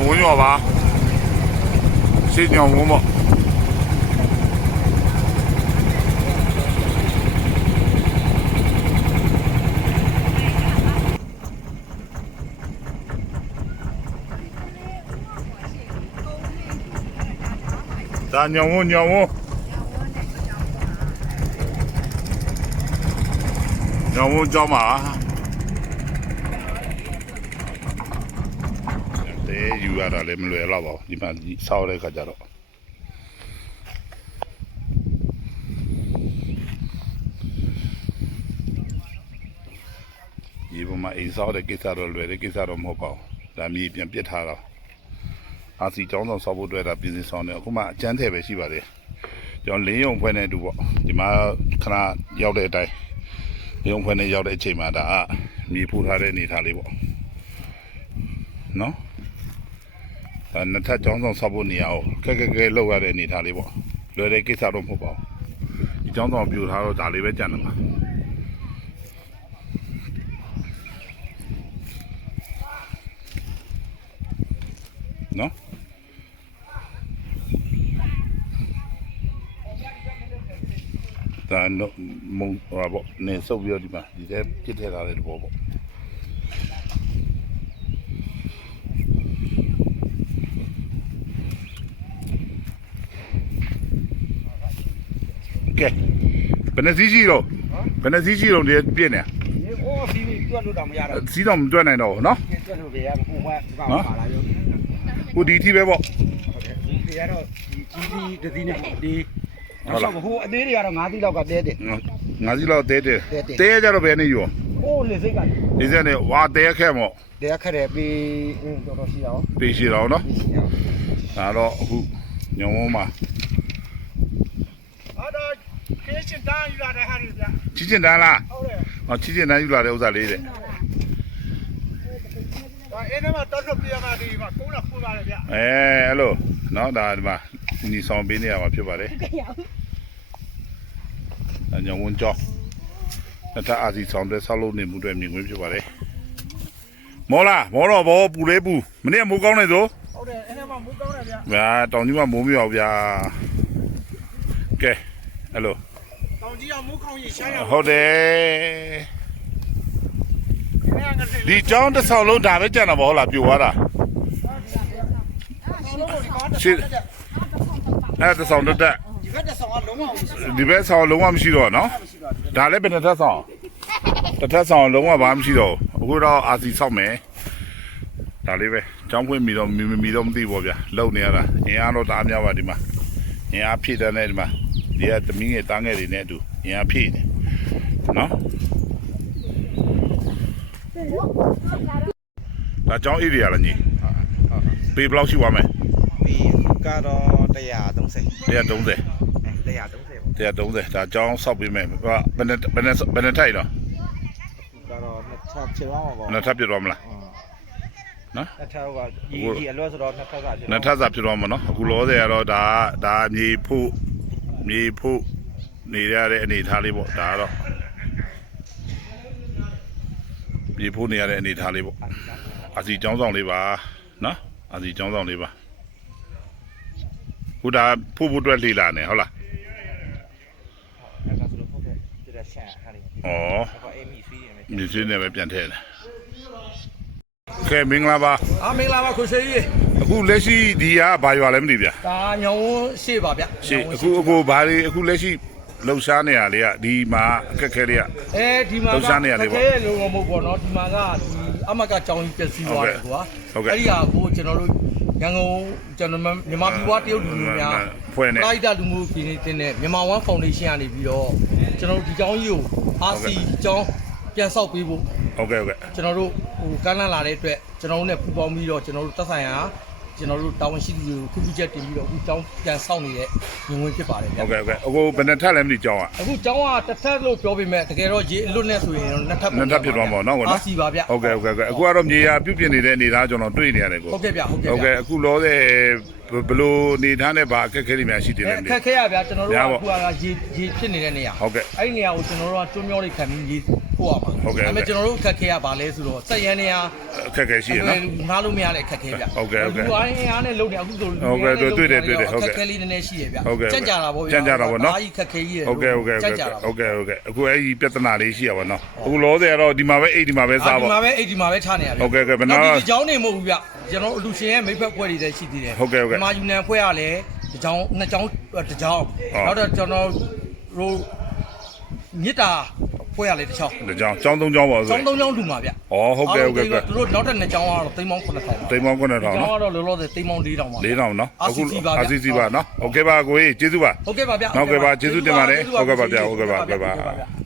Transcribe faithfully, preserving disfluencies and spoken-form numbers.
ဝန်းရောပါရှင်းညောင်ဝန်းပေါ့ဒါညောင်ဝန်းညောင်ဝန်းညောင်ဝန်းကြောင်းပါတဲယူရတာလည်းမလွယ်တော့ပါဘူးဒီမှာစောက်တဲ့ခါကျတော့ဒီဘုမအိမ်စောက်တဲ့ကိစ္စတော့လွယ်တဲ့ကိစ္စတော့မဟုတ်ပါဘူးဒါမြေပြန်ပစ်ထားတော့အာစီကျောင်းဆောင်ဆောက်ဖို့အတွက်ဒါပြင်ဆင်ဆောင်နေအခုမှအကျန်းထည့်ပဲရှိပါတယ်ကျွန်တော်လင်းယုံဖွဲနေတူပေါ့ဒီမှာခဏရောက်တဲ့အတိုင်းလင်းယုံဖွဲနေရောက်တဲ့အချိန်မှာဒါအမြေဖူးထားတဲ့အနေထားလေးပေါ့နော်အဲနှစ်ထပ်ကျောင်းဆောင်ဆောက်ဖို့နေရာကိုခက်ခက်ခဲလောက်ရတဲ့အနေထားလေးပေါ့လွယ်တဲ့ကိစ္စတော့မဟုတ်ပါဘူးဒီကျောင်းဆောင်ပြူထားတော့ဒါလေးပဲကြံတယ်မှာနော်ဒါတော့မုံဟာပေါ့နေစုပ်ပြီးတော့ဒီမှာဒီထဲပြစ်ထည့်ထားတဲ့ဘောပေါ့ကဲဘယ်နှစီးရှိတော့ဘယ်နှစီးရှိတော့ဒီပြည့်နေโอ้စီးတွက်လို့တော့မရတော့စီးတော့မတွက်နိုင်တော့ဘူးနော်တွက်လို့ပဲဟိုကပါလာရောဟိုဒီအထိပဲပေါ့ဟုတ်တယ်ဒီတွေကတော့ဒီကြီးကြီးတစီးနဲ့ဒီဟုတ်လားဟိုအသေးတွေကတော့ငါးစီးလောက်ကတဲတယ်ငါးစီးလောက်တဲတယ်တဲကြတော့ဘယ်နေရောဟိုလေစိတ်ကဒီစက်နဲ့ဝါတဲခဲမော့တဲခက်တယ်ပြီးတော်တော်ရှိအောင်ပြီးရှိတော့နော်ဒါတော့အခုညုံဝန်းမှာဟာတော့ခေးရှင်တန်းယူလာတဲ့ဟာတွေဗျချီချင်းတန်းလားဟုတ်တယ်ဟောချီချင်းတန်းယူလာတဲ့ဥစ္စာလေးတဲ့ဒါအဲ့ဒီမှာတော်တော်ပြရမှာဒီမှာကုန်းလာခိုးပါတယ်ဗျအဲအဲ့လိုနော်ဒါဒီမှာညီဆောင်ပေးနေရမှာဖြစ်ပါတယ်အညောင်ဝန်းကြောနှစ်ထပ်အာစီဆောင်တဲ့ဆောက်လုပ်နေမှုတွေမြင်ခွင့်ဖြစ်ပါတယ်မောလားမောတော့ဘောပူလေးပူမနေ့ကမိုးကောင်းနေဆိုဟုတ်တယ်အဲ့ဒီမှာမိုးကောင်းတယ်ဗျဗျာတောင်ကြီးမှာမိုးမရောက်ဗျာကဲအဲ့လိုတောင်ကြီးကမိုးကောင်းရင်ရှားရဟုတ်တယ်ဒီကျောင်းတစ်ဆောင်လုံးဒါပဲကြံတာပေါ့ဟုတ်လားပြိုသွားတာရှင်းအဲ့တစ်ဆောင်တက်တက်ဒီဘက်တစ်ဆောင်ကလုံးဝမရှိဒီဘက်ဆောင်လုံးဝမရှိတော့နော်ဒါလည်းဘယ်နှစ်ထပ်ဆောင်တစ်ထပ်ဆောင်လုံးဝဘာမှမရှိတော့အခုတော့အာစီဆောက်မယ်ဒါလေးပဲကျောင်းဖွင့်ပြီးတော့မီမီတော့မသိဘူးဗျာလုံနေရတာအင်အားတော့တအားများပါဒီမှာအင်အားဖြည့်တဲ့နဲ့ဒီမှာဒီကသမီးငယ်တားငယ်တွေနဲ့အတူအင်အားဖြည့်နေနော်ဒါကျောင်း area လားညီပေဘယ်လောက်ရှိသွားမလဲပေကတော့one thirty one thirty one thirty one thirtyဒါကျောင်းဆောက်ပေးမယ်ဘယ်နဲ့ဘယ်နဲ့ဘယ်နဲ့ထိုက်တော့ကတော့နှစ်ထပ်ဖြစ်သွားမှာပေါ့နှစ်ထပ်ဖြစ်သွားမလားနော်နှစ်ထပ်ကဒီဒီအလွတ်ဆိုတော့နှစ်ထပ်ကဖြစ်နှစ်ထပ်စာဖြစ်သွားမှာနော်အခုလောဆယ်ကတော့ဒါဒါမြေဖို့မြေဖို့နေရတဲ့အနေထားလေးပေါ့ဒါကတော့မြေဖို့နေရတဲ့အနေထားလေးပေါ့အာစီကျောင်းဆောင်လေးပါနော်အာစီကျောင်းဆောင်လေးပါခုဒါဖို့ဖို့အတွက်လေ့လာနေဟုတ်လားအဲ့ဒါဆိုတော့ဖို့တဲ့ဒီရှာဟာလေးဩအဲ့မီဆွေးနေမယ်မီဆွေးနေပဲပြန်ထည့်တယ်ကဲမင်္ဂလာပါအာမင်္ဂလာပါခွန်ဆွေကြီးအခုလက်ရှိဒီကဘာရွာလဲမသိဗျာဒါညောင်ဝန်းရှေ့ပါဗျရှေ့အခုအခုဘာတွေအခုလက်ရှိလှုပ်ရှားနေရလေကဒီမှာအခက်ခဲတွေကအဲဒီမှာလှုပ်ရှားနေရလေပေါ့လုံးဝမဟုတ်ပေါ့နော်ဒီမှာကဒီအမကကြောင်းကြီးပြည့်စည်သွားတယ်ကွာအဲ့ဒီဟာကိုကျွန်တော်တို့ရန်ကုန်ကျွန်တော်မြန်မာပြည်ပွားတရုတ်လူမျိုးများဖွဲ့နေလိုက်တာလူမျိုးပြည်နေတဲ့မြန်မာဝမ်ဖောင်ဒေးရှင်းကနေပြီးတော့ကျွန်တော်တို့ဒီကြောင်းကြီးကိုအာစီကြောင်းပြန်ဆောက်ပေးဖို့ဟုတ်ကဲ့ဟုတ်ကဲ့ကျွန်တော်တို့ဟိုကမ်းလှမ်းလာတဲ့အတွက်ကျွန်တော်တို့ ਨੇ ပူပေါင်းပြီးတော့ကျွန်တော်တို့တက်ဆိုင်ရာကျွန်တော်တို့တာဝန်ရှိသူတွေကိုခွင့်ပြုချက်တင်ပြီးတော့အခုကျောင်းပြန်ဆောက်နေတဲ့ညီငွေဖြစ်ပါတယ်ဟုတ်ကဲ့ဟုတ်ကဲ့အခုဘယ်နှစ်ထပ်လဲမသိကျောင်းอ่ะအခုကျောင်းကတစ်ထပ်လို့ပြောပေမဲ့တကယ်တော့ရေအလွတ်နဲ့ဆိုရင်တော့နှစ်ထပ်နှစ်ထပ်ဖြစ်သွားမှာနော်ကွာနော်အာစီပါဗျဟုတ်ကဲ့ဟုတ်ကဲ့အခုကတော့မြေယာပြုတ်ပြင်နေတဲ့အနေသားကျွန်တော်တွေ့နေရတယ်ကိုဟုတ်ကဲ့ဗျဟုတ်ကဲ့ဟုတ်ကဲ့အခုလောတဲ့ဘဘလို့နေထားနဲ့ဗာအခက်ခဲတွေများရှိတယ်လေအခက်ခဲရဗျာကျွန်တော်တို့ကအခုကရေရေဖြစ်နေတဲ့နေရာဟုတ်ကဲ့အဲ့ဒီနေရာကိုကျွန်တော်တို့ကကျွန်းမျောတွေခံပြီးရေပို့ရမှာဟုတ်ကဲ့ဒါပေမဲ့ကျွန်တော်တို့အခက်ခဲရပါလဲဆိုတော့စက်ရန်နေရာအခက်ခဲရှိရနော်ငားလို့မရတဲ့အခက်ခဲဗျဟုတ်ကဲ့ဟုတ်ကဲ့လူအားရင်အားနဲ့လုံနေအခုဆိုဟုတ်ကဲ့တွေ့တယ်တွေ့တယ်ဟုတ်ကဲ့အခက်ခဲလေးနည်းနည်းရှိရဗျဟုတ်ကဲ့ကြက်ကြတာပေါ့ဗျာကြက်ကြတာပေါ့နော်အားကြီးခက်ခဲကြီးရဟုတ်ကဲ့ဟုတ်ကဲ့ကြဟုတ်က်ကြကဲ့တာဟုတ်ကဲ့ဟုတ်ကဲ့အခုအဲ့ဒီပြဿနာလေးရှိရပါတော့အခုလောဆယ်ကတော့ဒီမှာပဲအိတ်ဒီမှာပဲစားဒီပါမှာပဲအိတ်ဒီမှာပဲထားနေရဗျဟုတ်ကဲ့ကဲ့ဘယ်နာဒီကြောင်းနေမဟုတ်ဘူးဗျကျွန်တော်အလူရှင်ရဲ့မိဖက်ဖွဲ့တွေလည်းရှိသေးတယ်ဟုတ်ကဲ့ဟုတ်ကဲ့ဒီမှာယူနန်ဖွဲ့ရလဲဒီကြောင်းနှစ်ကြောင်းတစ်ကြောင်းဟုတ်နောက်တော့ကျွန်တော်တို့မြစ်တာဖွဲ့ရလဲတစ်ချောင်းဒီကြောင်ကျောင်းသုံးကျောင်းပါဆိုကျောင်းသုံးကြောင်းလူမှာဗျဩဟုတ်ကဲ့ဟုတ်ကဲ့ကဲ့သူတို့နောက်တဲ့နှစ်ကြောင်းကတော့သိန်းပေါင်း9000ပါတိမ်မောင်းခွန်းထောင်ကျောနော်င်းကတော့လောလောဆယ်သိန်းပေါင်း4000ပါလေးထောင်နော်အာစီစီပါဗျအာစီစီပါနော်ဟုတ်ကဲ့ပါကိုကြီးကျေးဇူးပါဟုတ်ကဲ့ပါဗျဟုတ်ကဲ့ပါကျေးဇူးတင်ပါတယ်ဟုတ်ကဲ့ပါဗျဟုတ်ကဲ့ပါဟုတ်ကဲ့ပါ